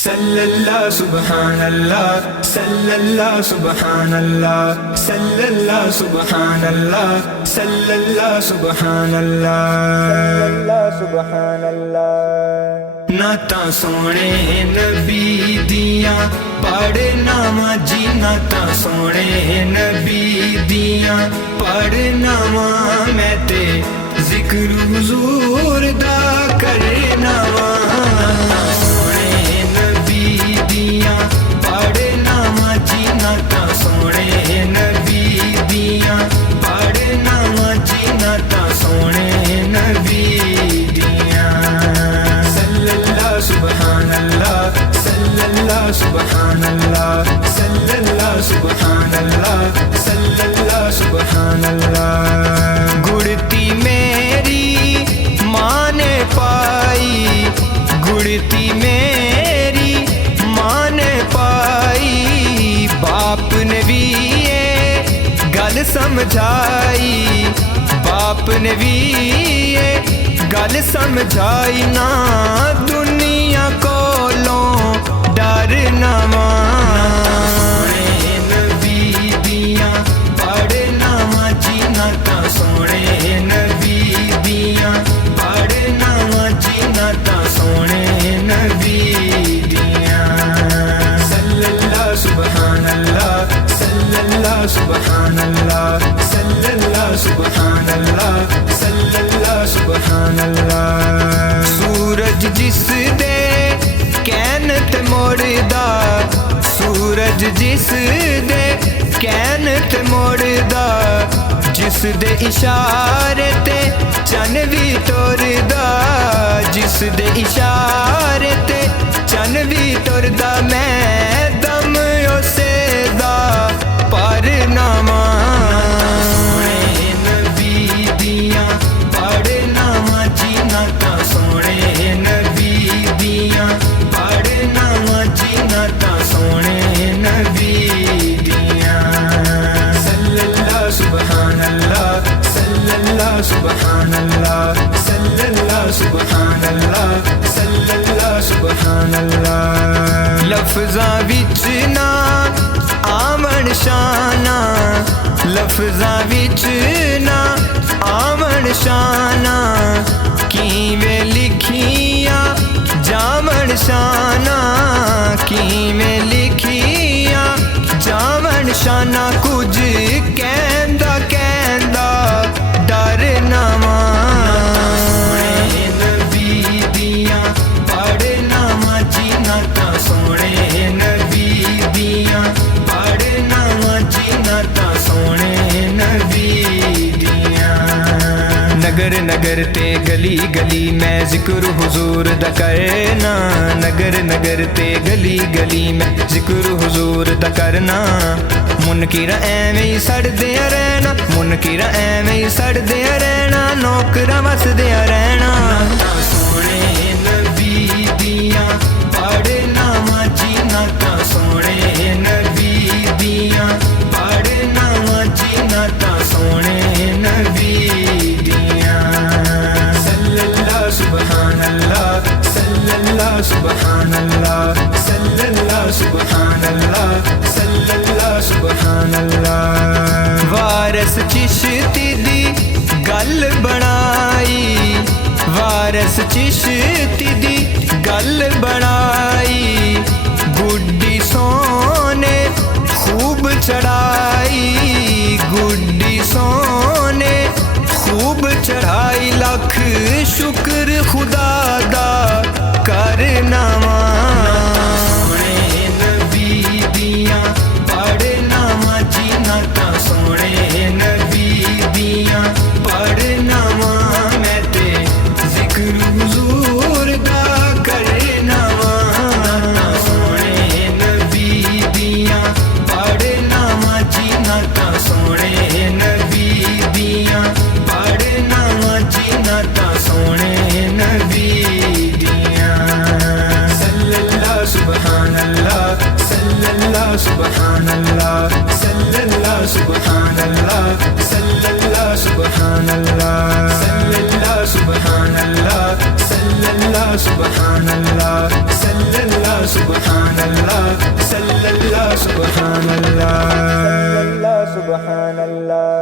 सल्लल्लाहु सुब्हानल्लाह सल्लल्लाहु सुब्हानल्लाह सल्लल्लाहु सुब्हानल्लाह सल्लल्लाहु सुब्हानल्लाह सल्लल्लाहु सुब्हानल्लाह। नाता सोने नबी दियां पढ़ना वा जी, नाता सोने नबी दियां पढ़ना वा मैं ते जिक्र हुजूर दा करना वा। पढ़ना वा जी, नाता सोने नबी दियां पढ़ना वा जी, नाता सोने नबी दियां। सल्लल्लाहु सुब्हानल्लाह सल्लल्लाहु सुब्हानल्लाह सल्लल्लाहु सुब्हानल्लाह सल्लल्लाहु सुब्हानल्लाह। गुड़ती मेरी माँ ने पाई, गुड़ती मेरी माँ ने पाई, बाप ने भी ये गल समझाई, बाप ने भी ये गल समझाई। ना दुनिया कोलों डरना वा, नबी दियां पढ़ना वा जी, नाता सोने नबी दियां पढ़ना वा जी, नाता सोने नबी दियां। सल्लल्लाहु सुब्हानल्लाह सल्लल्लाहु सुब्हानल्लाह सल्लल्लाहु सुब्हानल्लाह सल्लल्लाहु सुब्हानल्लाह। सूरज जिस दे कैन ते मोड़दा, सूरज जिस दे कैन ते मोड़दा, जिस दे इशारे ते चन भी टुरदा, जिस दे इशारे ते चन भी टुरदा। मैं दम उसे दा पढ़ना वा, नबी दियां पढ़ना वा जी, नाता सोने नबी दियां पढ़ना वा जी, नाता सोने नबी दियां। सल्लल्लाहु सुब्हानल्लाह सल्लल्लाहु सुब्हानल्लाह सल्लल्लाहु सुब्हानल्लाह सल्लल्लाहु सुब्हानल्लाह। लफ्ज़ां विच ना आमन शाना, लफ्ज़ां विच ना आमन शाना, किवें लिखियां जामन शाना, किवें लिखियां जामन शाना। कुछ कहंदा कहंदा डरना वा, नबी दियां पढ़ना वा जी, नाता सोने नबी दियां पढ़ना वा जी, नाता सोने नबी दियां। नगर नगर ते गली गली मैं जिक्र हुजूर दा करना, नगर नगर ते गली गली मैं जिक्र हुजूर दा करना। मुनकिर एवें ही सड़दे रहना, मुनकिर एवें ही सड़दे रहना, नौकरा वसदे रहना। नाता सोने नबी दियां पढ़ना वा जी, नाता सोने नबी दियां पढ़ना वा जी, नाता सोने नबी दियां। सल्लल्लाहु सुब्हानल्लाह सल्लल्लाहु सुब्हानल्लाह सल्लल्लाहु सुब्हानल्लाह सल्लल्लाहु सुब्हानल्लाह। वारस चिश्ती दी गल बनाई, वारस चिश्ती दी गल बनाई, गुड्डी सोने खूब चढ़ाई, गुड्डी सोने खूब चढ़ाई। लख शुक्र खुदा दा करना वा, नबी दियां पढ़ना वा जी, नाता सोने नबी दियां पढ़ना वा मैं ते जिक्र हुजूर दा करना वा। नाता सोने नबी दियां पढ़ना वा जी, नाता सोने नबी दियां पढ़ना वा जी, नाता सोने नबी दियां। सल्लल्लाहु सुब्हानल्लाह सल्लल्लाहु सुब्हानल्लाह सल्लल्लाहु सुब्हानल्लाह सल्लल्लाहु सुब्हानल्लाह सल्लल्लाहु सुब्हानल्लाह सल्लल्लाहु सुब्हानल्लाह सल्लल्लाहु सुबहानल्लाह, सल्लल्लाह सुबहानल्लाह, सल्लल्लाह सुबहानल्लाह।